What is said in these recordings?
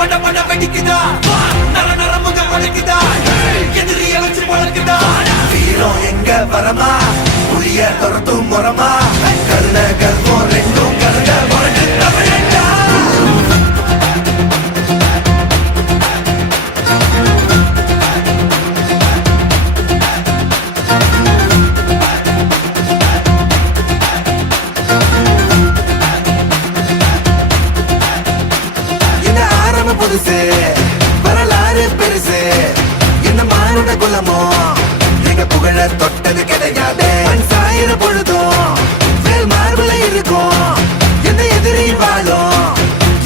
பட பட வெடிக்குதா நர நரமுக வளைக்குதா எதிரிய வச்சு பழக்குதா வீரம் எங்க வரமா புரிய துரத்தும் முறமா கருண கர்வம் ரெண்டும் கருண முரண்டு தமிழண்டா வரலாறு பெருசு என்ன மானுட குலமோ எங்க புகழ தொட்டது கிடையாது சாயிர பொழுதும் வேல் மார்புல இருக்கும் எந்த எதிரி வாழும்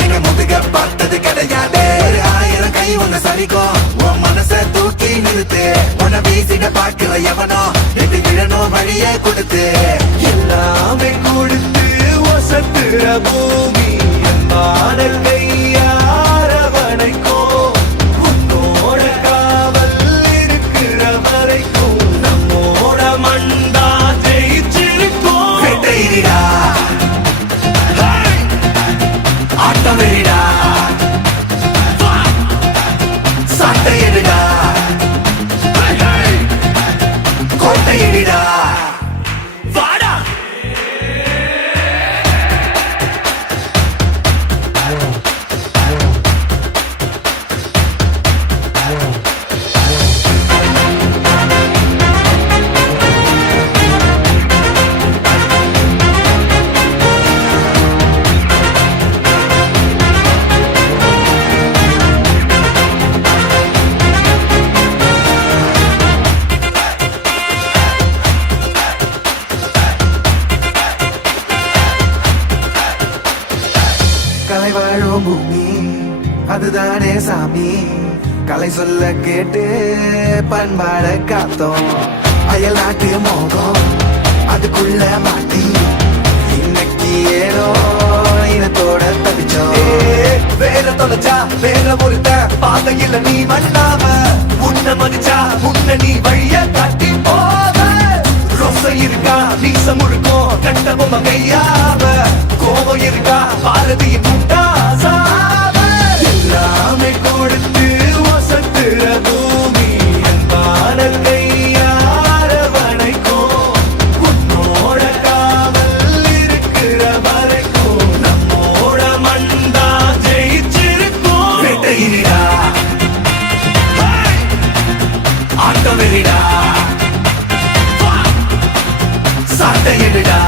எங்க முதுக பார்த்தது கிடையாது 1000 கை உன்னை சரிக்கும் உன் மனச தூக்கி நிறுத்து உன்னை வீசிட பார்க்கிற எவனோ எட்டு விழனோ வழியே கொடுத்து எல்லாமே கொடுத்து வசத்துற பூமி பாடல் பூமி அதுதானே சாமி கலை சொல்ல கேட்டு பண்பாட காத்தோம் அயல் நாட்டு மோகம் அதுக்குள்ள மாட்டி இன்னைக்கு ஏதோ இனத்தோட தவிச்சோம் வேற தொலைச்சா வேற ஒருத்த பாதையில நீ மண்ணாம உன்ன மதிச்சா உன்ன நீ வழிய காட்டி போக ரொச இருக்கா நீச முழுக்கும் கண்ட பொம்மை கையாவ கோபம் இருக்கா பாரதியின் எல்லாமே கொடுத்து வசத்துற பூமி பாடல் கையார வனைக்கும் உன்னோட காவல் இருக்கிற வரைக்கும் நம்மோட மண்டா ஜெயிச்சிருக்கும் வெட்டையிடா ஆட்டம் வெறிடா சாட்டையிடா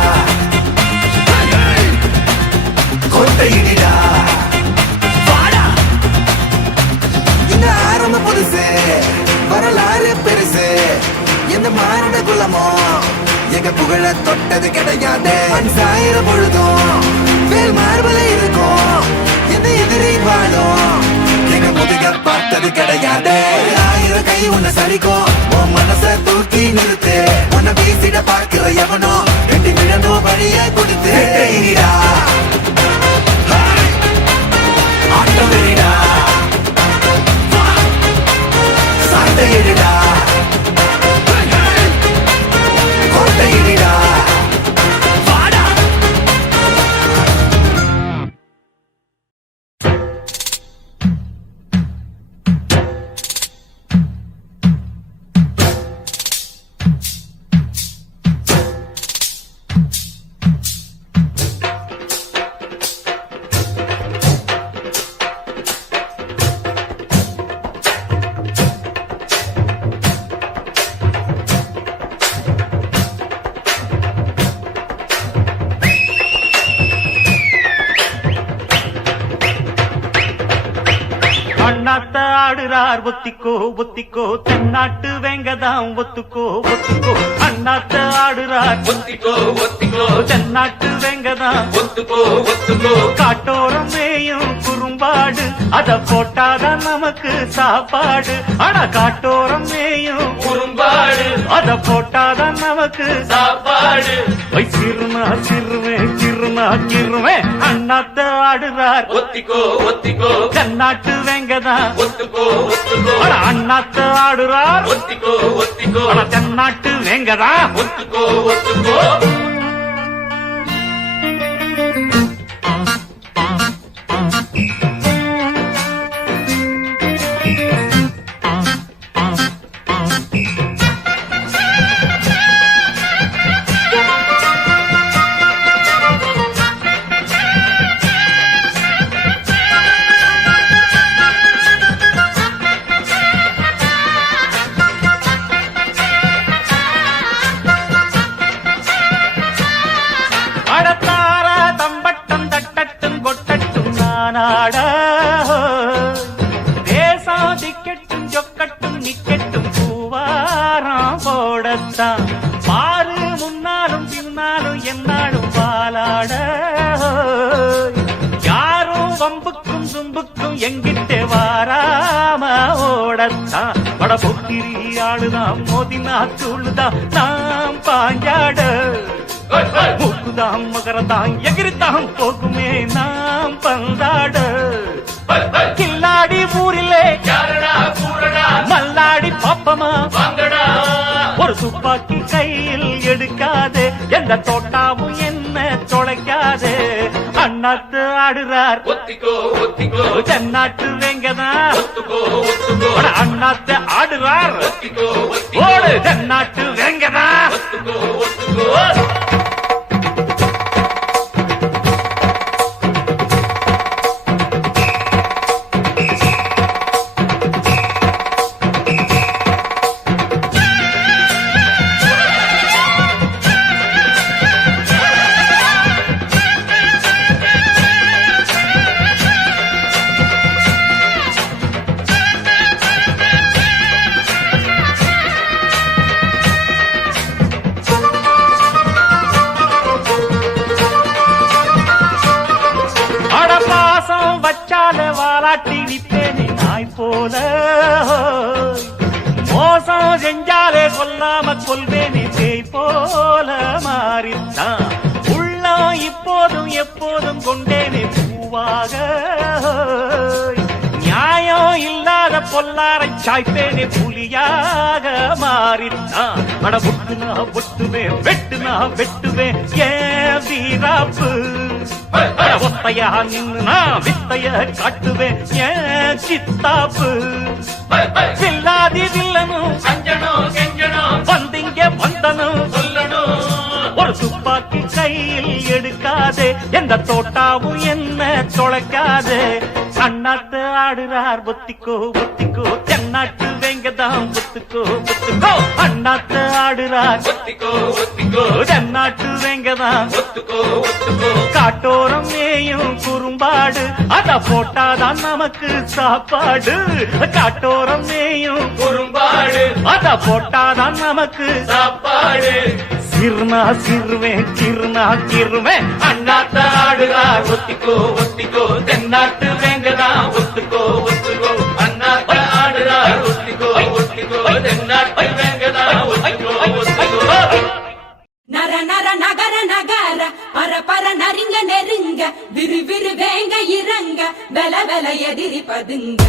கொட்டையிடா வரலாறு பெருசு எந்த மானுட குலமோ எங்க புகழ தொட்டது கிடையாது சாயிர பொழுதும் வேல் மார்புல இருக்கும் எந்த எதிரி வாழும் எங்க முதுக பார்த்தது கிடையாது 1000 கை உன்னை சரிக்கும் உன் மனச தூக்கி நிறுத்து உன்னை வீசிட பார்க்கிற எவனோ ரெண்டு விழனோ வழிய கொடுத்து ஆட்டம் வெறிடா சாட்டையிடா கோட்டையிடா ஆடுறார் ஒத்திக்கோ ஒத்திக்கோ தென்னாட்டு வேங்கதாம் ஒத்துக்கோ ஒத்துக்கோ அண்ணாத்த ஆடுறார் ஒத்திக்கோ ஒத்திக்கோ தென்னாட்டு வேங்கதாம் ஒத்துக்கோ ஒத்துக்கோ காட்டோரம் மேயும் குறும்பாடு அத போட்டாதான் நமக்கு சாப்பாடு ஆனா காட்டோரம் மேயும் குறும்பாடு அத போட்டாதான் நமக்கு சாப்பாடு சிறுமா சிறுமே சிறுமா சிறுமே அண்ணாத்த ஆடுறார் ஒத்திக்கோ ஒத்திக்கோ தென்னாட்டு வேங்கதான் ஒத்துக்கோ ஒத்துக்கோ அண்ணாத்த ஆடுறார் ஒத்திக்கோ ஒத்திக்கோ தென்னாட்டு வேங்கதா ஒத்துக்கோ ஒத்துக்கோ தானாட தேசம் திக்கெட்டும் ஜொக்கட்டும் நிக்கட்டும் பூவாரம் போடத்தான் பாரு முன்னாலும் பின்னாலும் என்னாலும் பாலாட யாரும் வம்புக்கும் தும்புக்கும் எங்கிட்டே வாராம ஓடத்தான் வட பொக்கிரி ஆளுதான் மோதினா தூளுதான் நாம் பாஞ்சாட மூக்குதாம் மகரதாம் எகிரித்தாம் போகுமே நாம் பந்தாட கில்லாடி ஊரிலே யாரடா கூறடா மல்லாடி பாப்பமா வாங்கடா ஒரு துப்பாக்கி கையில் எடுக்காது எந்த தோட்டாவும் என்ன தொலைக்காது அண்ணாத்து ஆடுறார் ஒத்திக்கோ ஒத்திக்கோ தென்னாட்டு வேங்கதான் ஒத்துக்கோ ஒத்துக்கோ அண்ணாத்து ஆடுறார் ஒத்திக்கோ ஒத்திக்கோ ஓடு தென்னாட்டு வேங்கதான் ஒத்துக்கோ ஒத்துக்கோ அடப்பாசம் வச்சால வாலாட்டி நிப்பேனே நாய் போல மோசம் செஞ்சாலே கொல்லாம கொல்வேனே பேய் போல மாறித்தான் உள்ளம் இப்போதும் எப்போதும் கொண்டேனே பூவாக நியாயம் இல்லாத பொல்லாரை சாய்ப்பேனே புலியாக மாறித்தான் அட ஒட்டுனா ஒட்டுவேன் வெட்டுனா வெட்டுவேன் ஏன் வீராப்பு ஒத்தையா நின்னு நான் வித்தைய காட்டுவேன் ஏன் சித்தாப்பு வில்லாதி வில்லனும் அஞ்சனும் கெஞ்சனும் வந்திங்க வந்தனும் சொல்லணும் ஒரு துப்பாக்கி கையில் எடுக்காதே எந்த தோட்டாவும் என்ன தொலைக்காதே அண்ணாத்து ஆடுறார் ஒத்திக்கோ ஒத்திக்கோ தென்னாட்டு வேங்கதான் ஒத்துக்கோ ஒத்துக்கோ அண்ணாத்து ஆடுறார் ஒத்திக்கோ ஒத்திக்கோ தென்னாட்டு வேங்கதான் ஒத்துக்கோ ஒத்துக்கோ காட்டோரம் மேயும் குறும்பாடு அத போட்டாதான் நமக்கு சாப்பாடு காட்டோரம் மேயும் குறும்பாடு அத போட்டாதான் நமக்கு சாப்பாடு சிறுனா சிறுவேன் கிருனா கிருவேன் அண்ணாத்த ஆடுறார் ஒத்திக்கோ ஒத்திக்கோ தென்னாட்டு வேங்கதா ஒத்துக்கோ ஒத்துக்கோ அண்ணாத்த ஆடுறார் ஒத்திக்கோ ஒத்திக்கோ தென்னாட்டு வேங்கதா ஒத்துக்கோ ஒத்துக்கோ நர நர நகர நகர பர பர நரிங்க நெருங்க விரு விரு வேங்க இறங்க வெல வெல எதிரி பதுங்க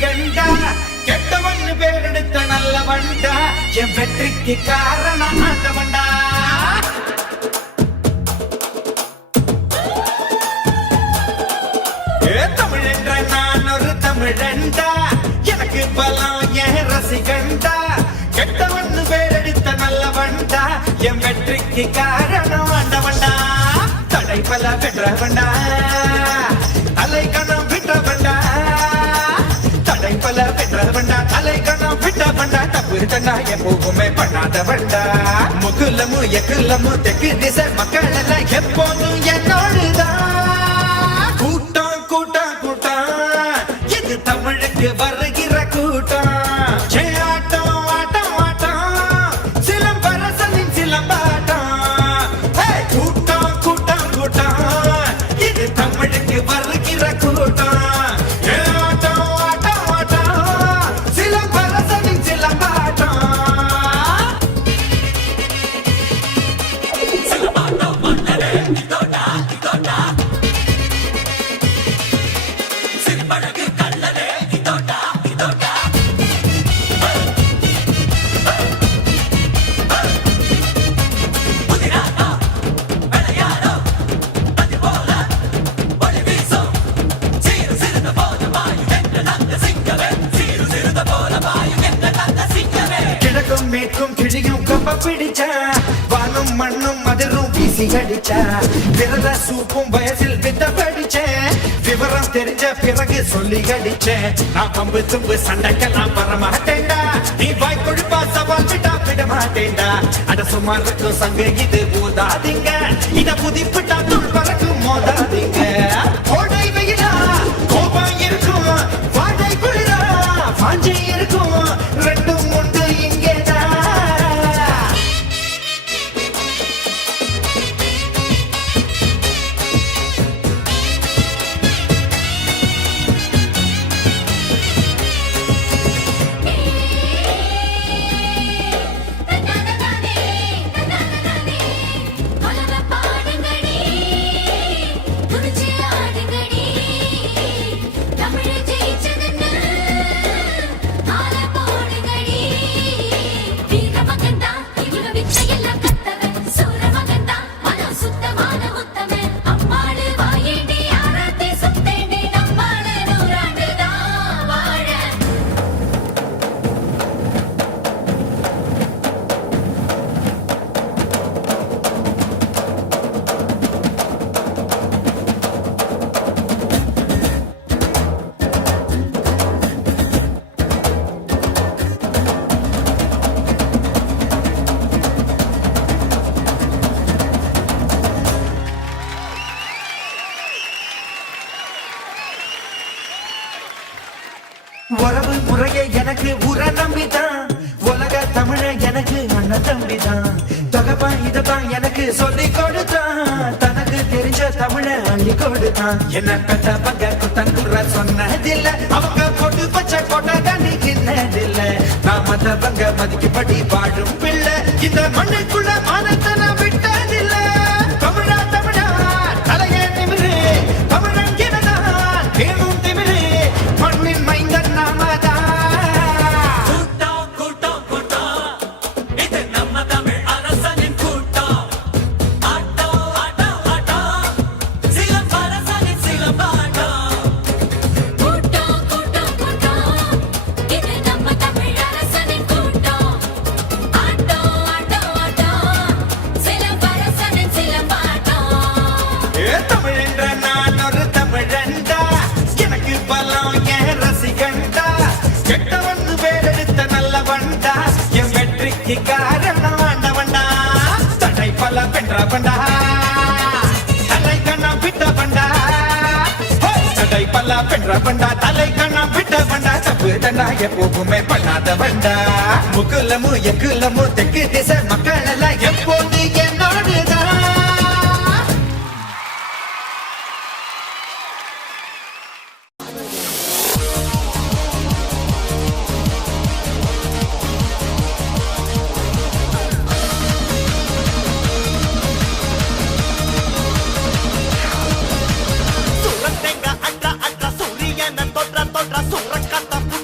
ரசிகண்டா கெட்டவன் பேரெடுத்த நல்லவன்டா என் வெற்றிக்கு காரணம் ஆண்டவன்டா தமிழ் என்ற நான் ஒரு தமிழண்டா எனக்கு பலம் என் ரசிகண்டா கெட்டவன் பேரெடுத்த நல்லவன்டா என் வெற்றிக்கு காரணம் ஆண்டவன்டா தடை பல பெற்றவன்டா தலை கணம் விட்டவன்டா தடை பல பெற்றவன்டா தலை கணம் விட்டவன்டா தப்பு தண்டா எப்போவுமே பண்ணாதவன்டா முகுலமு எக்குலமு தெற்கு திசை மக்கள் எல்லாம் எப்போதும் என்னோடுதான் கூட்டம் கூட்டம் கூட்டம் இது தமிழுக்கு வருகிற கூட்டம் மேற்கும் கிழியும் கொம்ப பிடிச்சா வானும் மண்ணும் மதுரும் வீசி அடிச்சா விரத சூப்பும் வயசில் வித்த படிச்சேன் விவரம் தெரிஞ்ச பிறகு சொல்லி அடிச்சேன் நான் பம்பு தும்பு சண்டைக்கெல்லாம் வர மாட்டேன்டா நீ வாய் கொழுப்பா சவால் விட்டா விட மாட்டேன்டா அட சுமார் இருக்கும் சங்க இது ஊதாதீங்க இத புதிப்பிட்டா துள் பறக்கும் மோதாதீங்க கோடை வெயிலா கோபம் இருக்கும் வாடை குளிரா வாஞ்சை இருக்கும் ரெண்டும் உண்டு இங்கே உறவு முறையை எனக்கு உர நம்பிதான் உலக தமிழ எனக்கு அண்ணன் தம்பிதான் தொகப்பா இததான் எனக்கு சொல்லி கொடுத்தான் தனக்கு தெரிஞ்ச தமிழ அள்ளி கொடுத்தான் என்ன பெற்ற பங்க குத்தங்குற சொன்னதில்ல அவங்க போட்டு பச்சை கொட்ட தண்ணி கிண்ணதில்ல நான் மத்தவங்க மதிக்கப்படி வாழும் பிள்ளை இந்த மண்ணுக்குள்ள மானத்தன விட்டதில்ல தமிழா தமிழா தலையே நிமிரு தமிழன் எனதான் தேனும் திமிரு மண்ணின் மைந்தன் காரணம் ஆண்டவன்டா தடை பல பெற்றவன்டா தலை கண்ணம் விட்டவன்டா தடை பல பெற்றவன்டா தலை கண்ணம் விட்டவன்டா தப்பு தண்டா எப்போவுமே பண்ணாதவன்டா முகுலமு எக்குலமு தெற்கு திசை மக்கள் எல்லாம் எப்போது என்னோடுதான் Surra, tenga, atra, atra, surriana, totra, totra, surra, canta,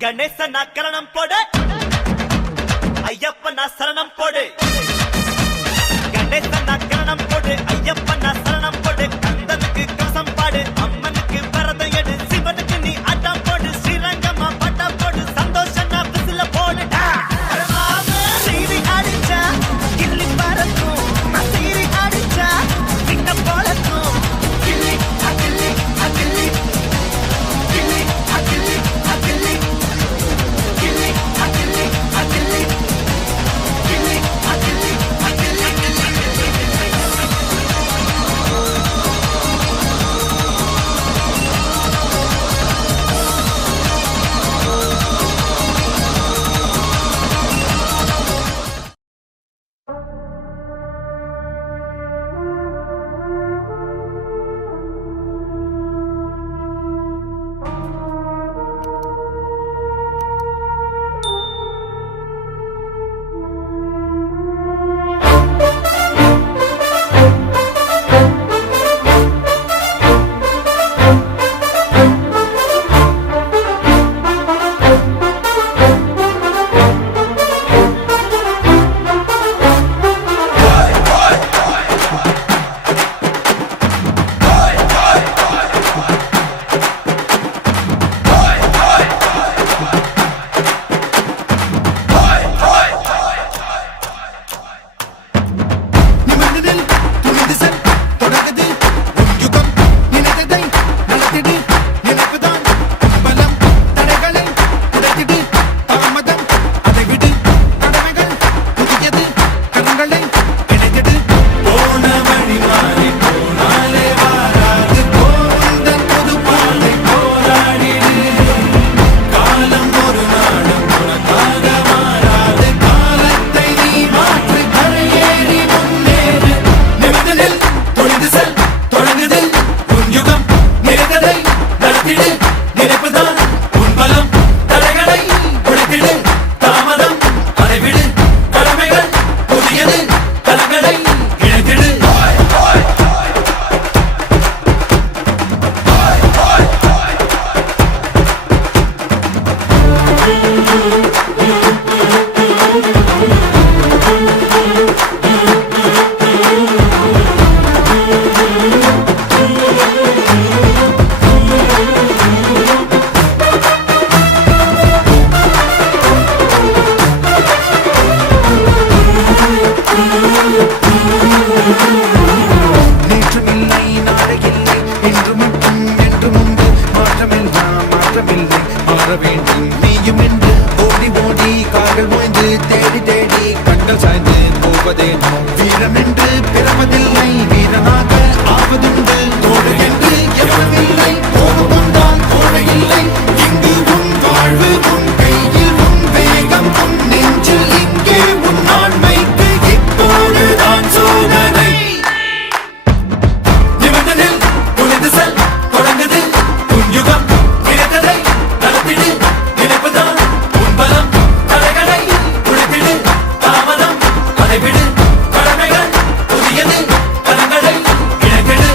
கணேசனா கரணம் போடு ஐயப்பனா சரணம் போடு கணேசனா கரணம் போடு ஐயப்பனா சரணம் போடு கந்தனுக்கு கவசம் பாடு அம்மனுக்கு வரதம் எடு சிவனுக்கு நீ அட்டம் போடு ஸ்ரீரங்கமா பட்டம் போடு சந்தோஷனா பிசில போடுடா சீரி அடிச்சா கிள்ளி பறக்கும் சீரி அடிச்சா கிட்ட போலக்கும் கிள்ளி அகிள்ளி அகிள்ளி கிள்ளி அகிள்ளி அகிள்ளி கிள்ளி அகிள்ளி அகிள்ளி கிள்ளி அகிள்ளி அகிள்ளி நிமிர்ந்ததில் துணிந்து செல் தொடங்குது உன் யுகம் நினைத்ததை நடத்திடு நினைப்புதான் பலம் தடைகளை உடைத்திடு தாமதம் அதை விடு கடமைகள் புதியது கரங்களை இணைத்திடு போன வழி மாறி போனாலே வாராது கோவிந்தன் புது பாதை போராடிடு காலம் ஒரு நாளும் உனக்காக மாறாது காலத்தை நீ மாற்றி கரையேறி முன்னேறு நிமிர்ந்ததில் துணிந்து செல் தொடங்குது உன் யுகம் நினைத்ததை நடத்திடு நினைப்புதான் உன் பலம் தடைகளை உடைத்திடு தாமதம் அதை விடு கடமைகள் புதியது கலங்களை இணைத்திடு நேற்றும் இல்லை நாளை இல்லை இன்று மட்டும் என்று முன்பு மாற்றமெல்லாம் மாற்றமில்லை மாற வேண்டும் நீயும் என்று ஓடி ஓடி கால்கள் ஓய்ந்து தேடி தேடி கண்கள் சாய்ந்து போவதே வீரம் என்று பிறப்பதில்லை வீரனாக ஆவதுண்டு தோடு என்று எவனுமில்லை கோபம் கொண்டால் கோழை இல்லை இங்கு உன் வாழ்வு உன் கையில் உன் வேகம் உன் நெஞ்சில் இங்கே உன் ஆண்மைக்கு இப்போதுதான் சோதனை நிமிர்ந்ததில் துணிந்து செல் தொடங்குது உன் யுகம் நினைத்ததை நடத்திடு நினைப்புதான் உன் பலம் தடைகளை உடைத்திடு தாமதம் அதை விடு கடமைகள் புதியது கரங்களை இணைத்திடு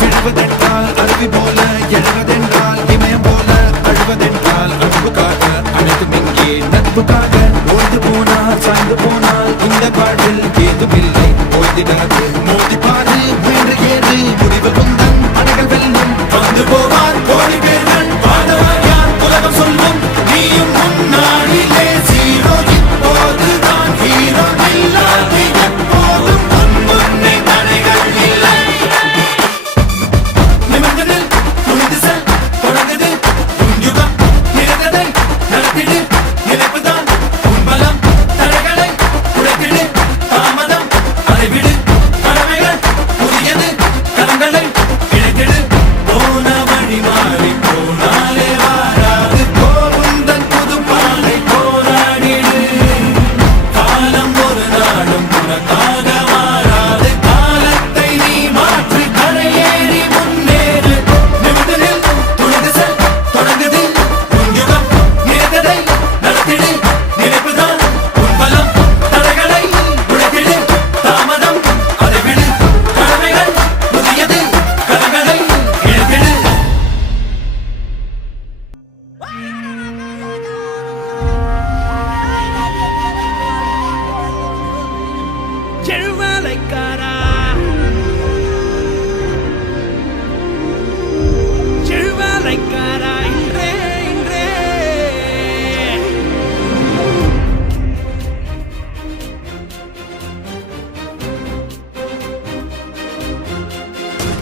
விழுவதென்றால் அருவி போல எழுவதென்றால் இமயம் போல அழுவதென்றால் அன்புக்காக அனைத்தும் இங்கே நட்புக்காக ஓய்ந்து போனால் சாய்ந்து போனால் இந்த பாட்டில் ஏதுமில்லை ஓய்ந்திடாது மோதி பாரு முயன்று ஏறு முடிவு குந்தன் அணைகள் வெல்லும் வந்து போவார் கோடி பேர்கள் வாழ்ந்தவர் யார் உலகம் சொல்லும் நீயும் முன்னாடிலே சீரோ இப்போதுதான் ஹீரோ இல்லாது எப்போதும் உன் முன்னே தடைகள் இல்லை நிமிர்ந்ததில் துணிந்து செல் தொடங்குது உன் யுகம் நினைத்ததை நடத்திடு நினைப்புதான் உன் பலம் தடைகளை உடைத்திடு தாமதம் அதை விடு செழுவேலைக்காரா செழுவேலைக்காரா இன்றே இன்றே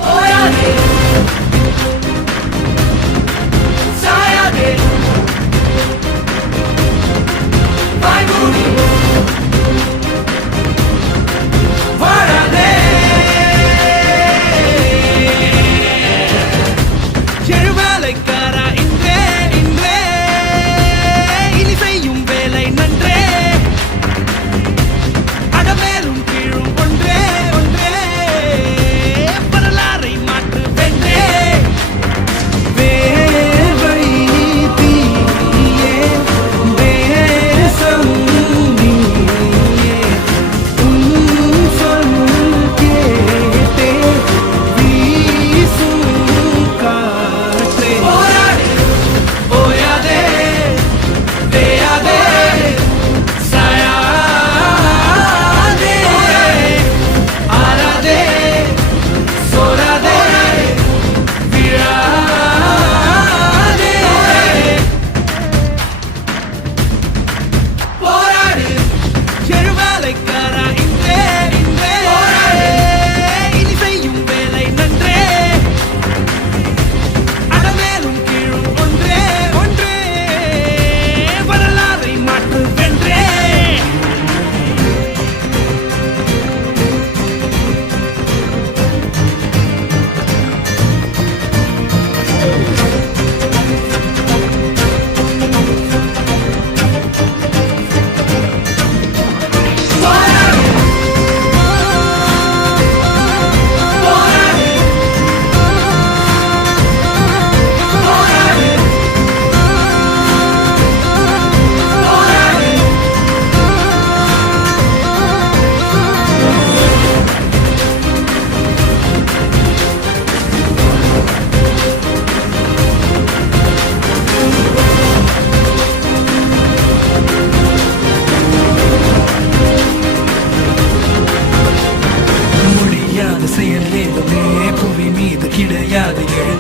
ஓயாதே சாயாதே வாய்மூடி வாழாதே செழுவேலைக்காரா இன்றே இன்றே இனி செய்யும் வேலை நன்றே அடமேலும் கீழும் ஒன்றே ஒன்றே வரலாறை மாற்று வென்றே வேர்வை தீயே தேசம் நீயே உன் சொல் கேட்டே வீசும் காற்றே போராடு ஓயாதே தேயாதே சாயாதே ஆராதே சோராதே விழாதே போராடு செழுவேலைக்காரா இன்றே இன்றே இனி செய்யும் வேலை நன்றே அடமேலும் கீழும் ஒன்றே ஒன்றே வரலாறை மாற்று வென்றே போராடு போராடு போராடு போராடு முடியாத செயல் ஏதுமே புவி மீது கிடையாது எழு